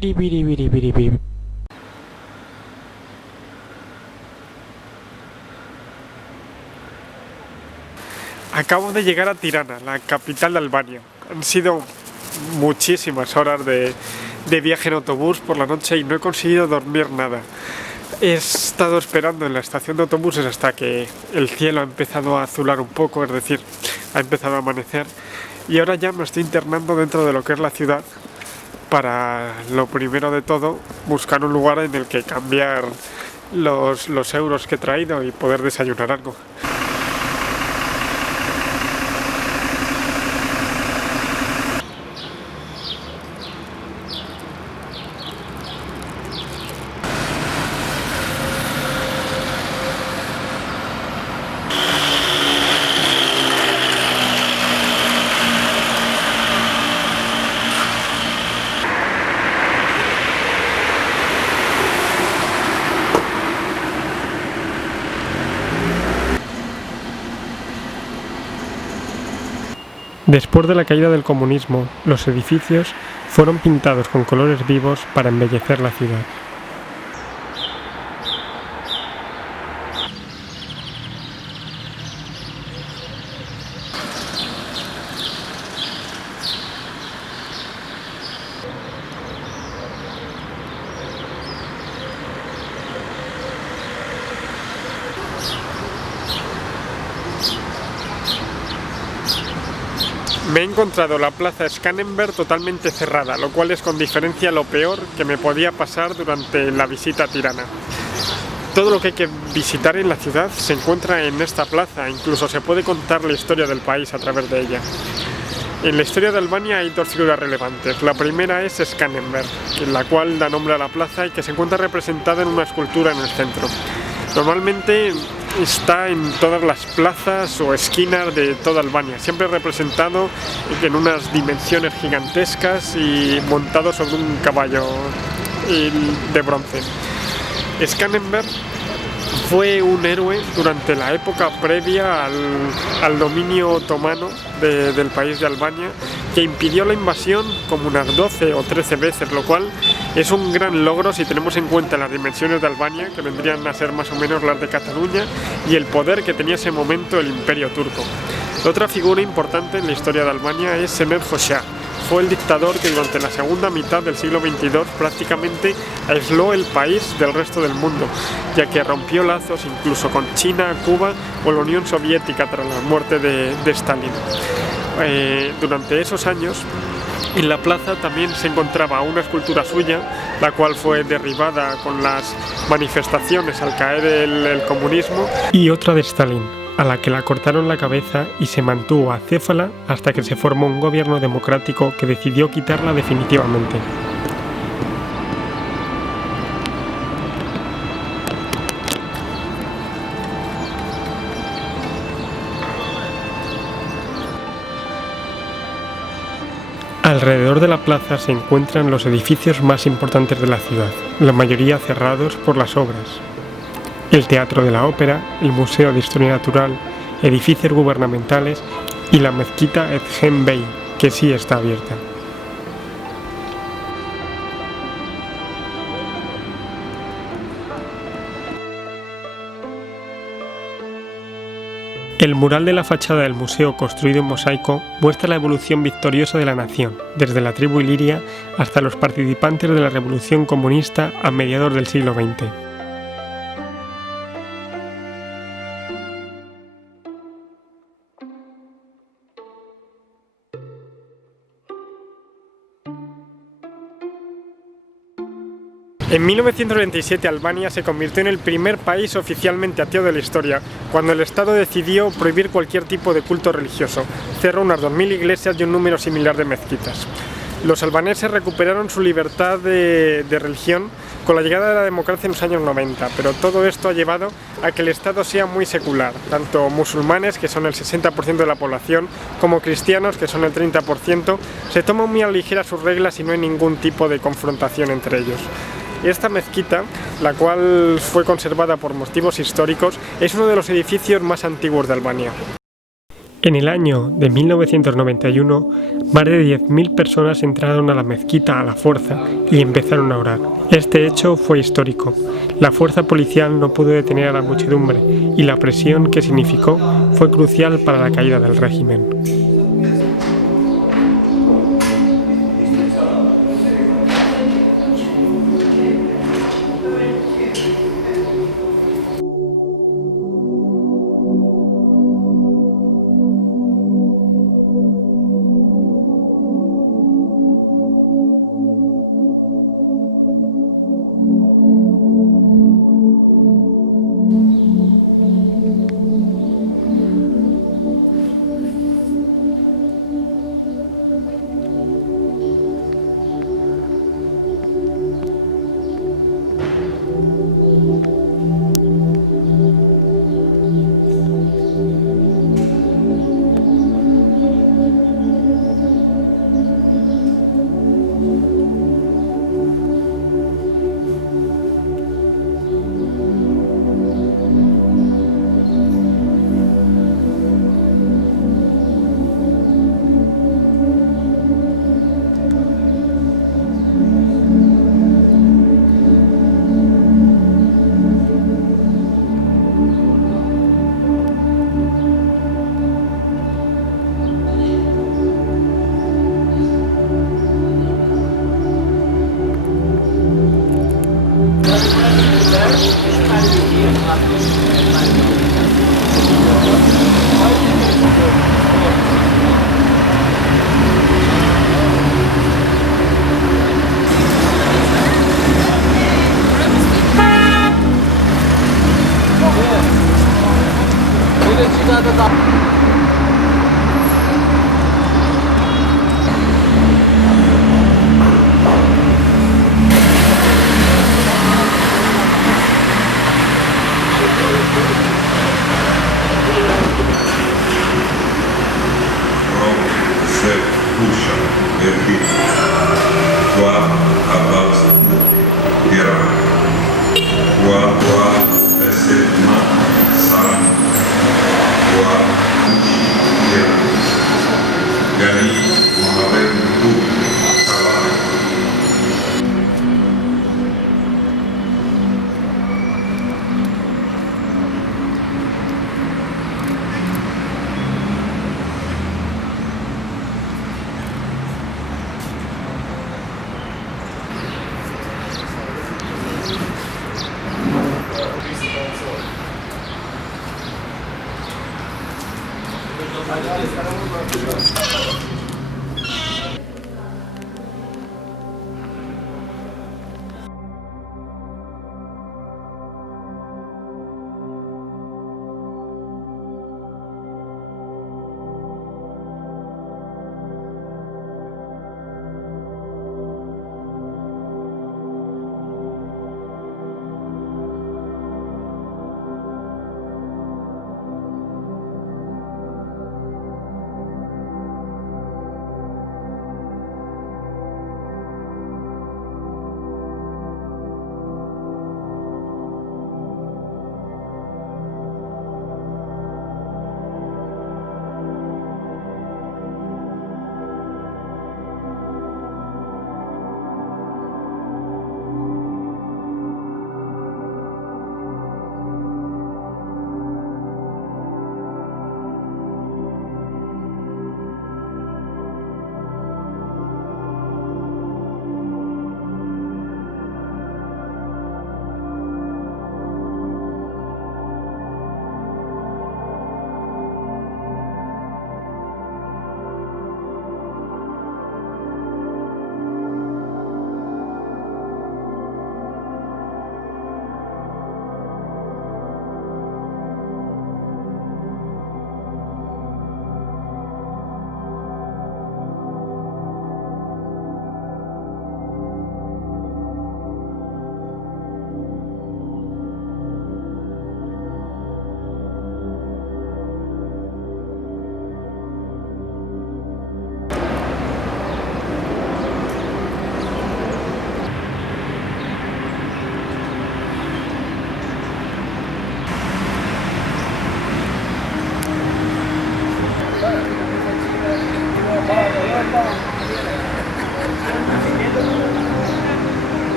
Biri, biri, biri, biri, biri. Acabo de llegar a Tirana, la capital de Albania. Han sido muchísimas horas de viaje en autobús por la noche y no he conseguido dormir nada. He estado esperando en la estación de autobuses hasta que el cielo ha empezado a azular un poco, es decir, ha empezado a amanecer. Y ahora ya me estoy internando dentro de lo que es la ciudad para, lo primero de todo, buscar un lugar en el que cambiar los euros que he traído y poder desayunar algo. Después de la caída del comunismo, los edificios fueron pintados con colores vivos para embellecer la ciudad. Me he encontrado la plaza Skanderberg totalmente cerrada, lo cual es con diferencia lo peor que me podía pasar durante la visita a Tirana. Todo lo que hay que visitar en la ciudad se encuentra en esta plaza, incluso se puede contar la historia del país a través de ella. En la historia de Albania hay dos figuras relevantes. La primera es Skanderberg, la cual da nombre a la plaza y que se encuentra representada en una escultura en el centro. Normalmente está en todas las plazas o esquinas de toda Albania, siempre representado en unas dimensiones gigantescas y montado sobre un caballo de bronce. Skanderberg fue un héroe durante la época previa al dominio otomano del país de Albania, que impidió la invasión como unas 12 o 13 veces, lo cual es un gran logro si tenemos en cuenta las dimensiones de Albania, que vendrían a ser más o menos las de Cataluña, y el poder que tenía en ese momento el Imperio Turco. Otra figura importante en la historia de Albania es Enver Hoxha. Fue el dictador que durante la segunda mitad del siglo XXII prácticamente aisló el país del resto del mundo, ya que rompió lazos incluso con China, Cuba o la Unión Soviética tras la muerte de Stalin. Durante esos años, en la plaza también se encontraba una escultura suya, la cual fue derribada con las manifestaciones al caer el comunismo, y otra de Stalin, a la que la cortaron la cabeza y se mantuvo acéfala hasta que se formó un gobierno democrático que decidió quitarla definitivamente. Alrededor de la plaza se encuentran los edificios más importantes de la ciudad, la mayoría cerrados por las obras. El Teatro de la Ópera, el Museo de Historia Natural, edificios gubernamentales y la mezquita Edhem Bey, que sí está abierta. El mural de la fachada del museo, construido en mosaico, muestra la evolución victoriosa de la nación, desde la tribu iliria hasta los participantes de la revolución comunista a mediados del siglo XX. En 1927 Albania se convirtió en el primer país oficialmente ateo de la historia, cuando el Estado decidió prohibir cualquier tipo de culto religioso. Cerró unas 2000 iglesias y un número similar de mezquitas. Los albaneses recuperaron su libertad de religión con la llegada de la democracia en los años 90, pero todo esto ha llevado a que el Estado sea muy secular, tanto musulmanes, que son el 60% de la población, como cristianos, que son el 30%, se toman muy a la ligera sus reglas y no hay ningún tipo de confrontación entre ellos. Esta mezquita, la cual fue conservada por motivos históricos, es uno de los edificios más antiguos de Albania. En el año de 1991, más de 10.000 personas entraron a la mezquita a la fuerza y empezaron a orar. Este hecho fue histórico. La fuerza policial no pudo detener a la muchedumbre y la presión que significó fue crucial para la caída del régimen.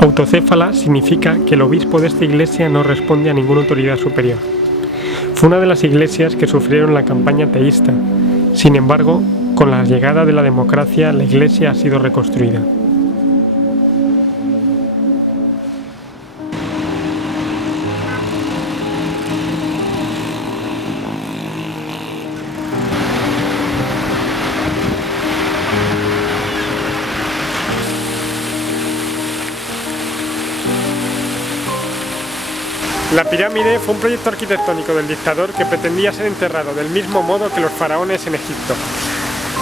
Autocéfala significa que el obispo de esta iglesia no responde a ninguna autoridad superior. Fue una de las iglesias que sufrieron la campaña teísta. Sin embargo, con la llegada de la democracia, la iglesia ha sido reconstruida. La pirámide fue un proyecto arquitectónico del dictador que pretendía ser enterrado del mismo modo que los faraones en Egipto.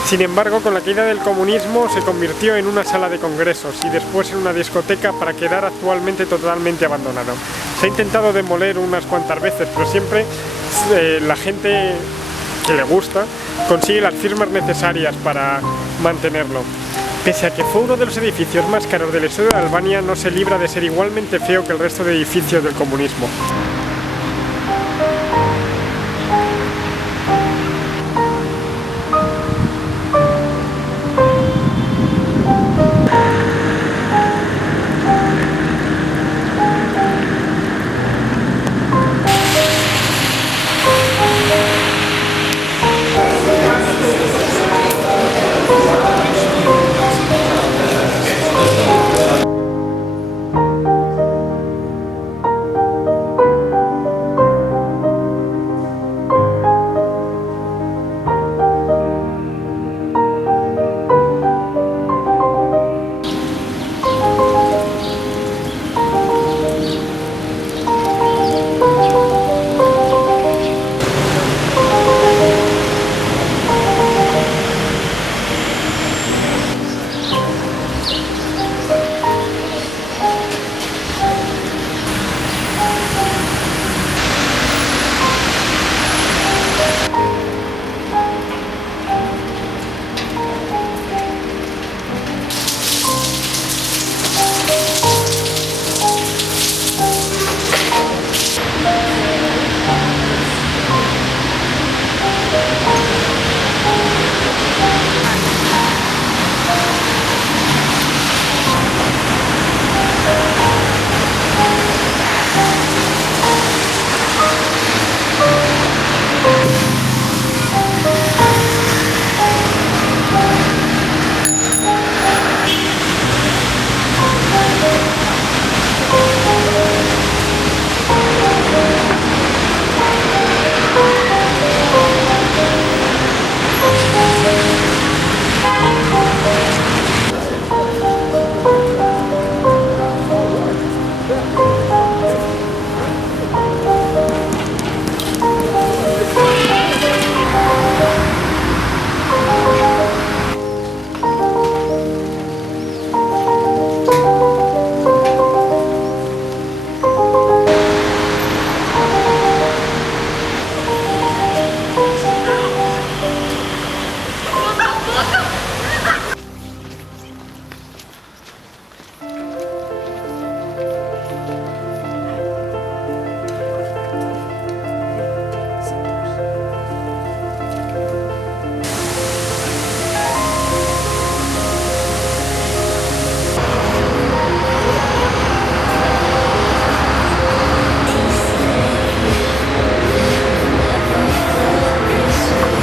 Sin embargo, con la caída del comunismo se convirtió en una sala de congresos y después en una discoteca para quedar actualmente totalmente abandonado. Se ha intentado demoler unas cuantas veces, pero siempre la gente que le gusta consigue las firmas necesarias para mantenerlo. Pese a que fue uno de los edificios más caros de la historia de Albania, no se libra de ser igualmente feo que el resto de edificios del comunismo.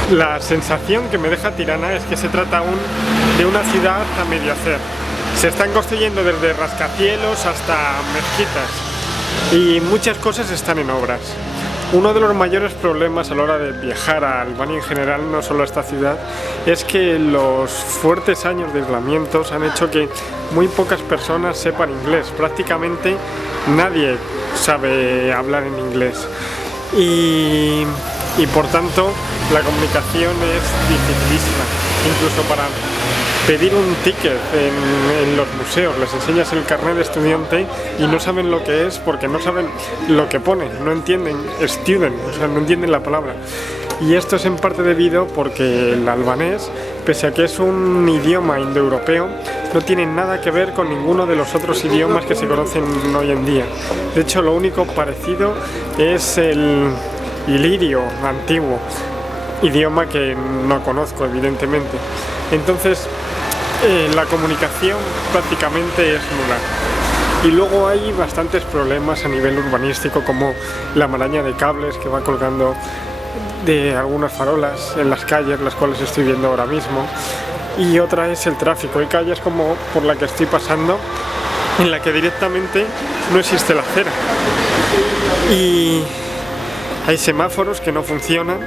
La sensación que me deja Tirana es que se trata aún de una ciudad a medio hacer. Se están construyendo desde rascacielos hasta mezquitas y muchas cosas están en obras. Uno de los mayores problemas a la hora de viajar a Albania en general, no solo a esta ciudad, es que los fuertes años de aislamientos han hecho que muy pocas personas sepan inglés. Prácticamente nadie sabe hablar en inglés y por tanto la comunicación es dificilísima. Incluso para pedir un ticket en los museos les enseñas el carnet de estudiante y no saben lo que es porque no saben lo que pone, no entienden student, o sea, no entienden la palabra. Y esto es en parte debido porque el albanés, pese a que es un idioma indoeuropeo, no tiene nada que ver con ninguno de los otros idiomas que se conocen hoy en día. De hecho, lo único parecido es el ilirio antiguo, idioma que no conozco evidentemente. Entonces la comunicación prácticamente es nula. Y luego hay bastantes problemas a nivel urbanístico, como la maraña de cables que va colgando de algunas farolas en las calles, las cuales estoy viendo ahora mismo. Y otra es el tráfico. Hay calles como por la que estoy pasando en la que directamente no existe la acera. Y hay semáforos que no funcionan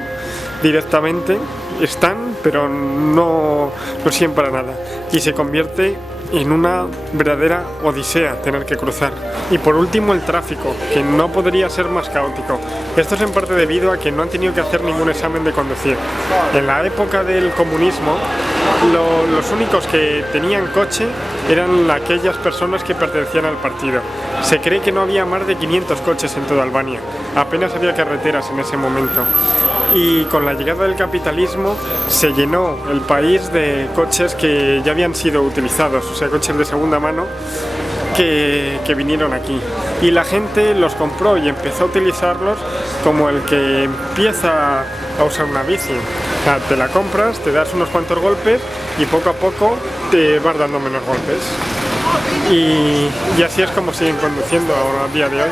directamente, están, pero no sirven para nada. Y se convierte en una verdadera odisea tener que cruzar. Y por último, el tráfico, que no podría ser más caótico. Esto es en parte debido a que no han tenido que hacer ningún examen de conducir. En la época del comunismo, los únicos que tenían coche eran aquellas personas que pertenecían al partido. Se cree que no había más de 500 coches en toda Albania. Apenas había carreteras en ese momento. Y con la llegada del capitalismo se llenó el país de coches que ya habían sido utilizados, o sea, coches de segunda mano que vinieron aquí. Y la gente los compró y empezó a utilizarlos como el que empieza a usar una bici. O sea, te la compras, te das unos cuantos golpes y poco a poco te vas dando menos golpes. Y así es como siguen conduciendo ahora a día de hoy.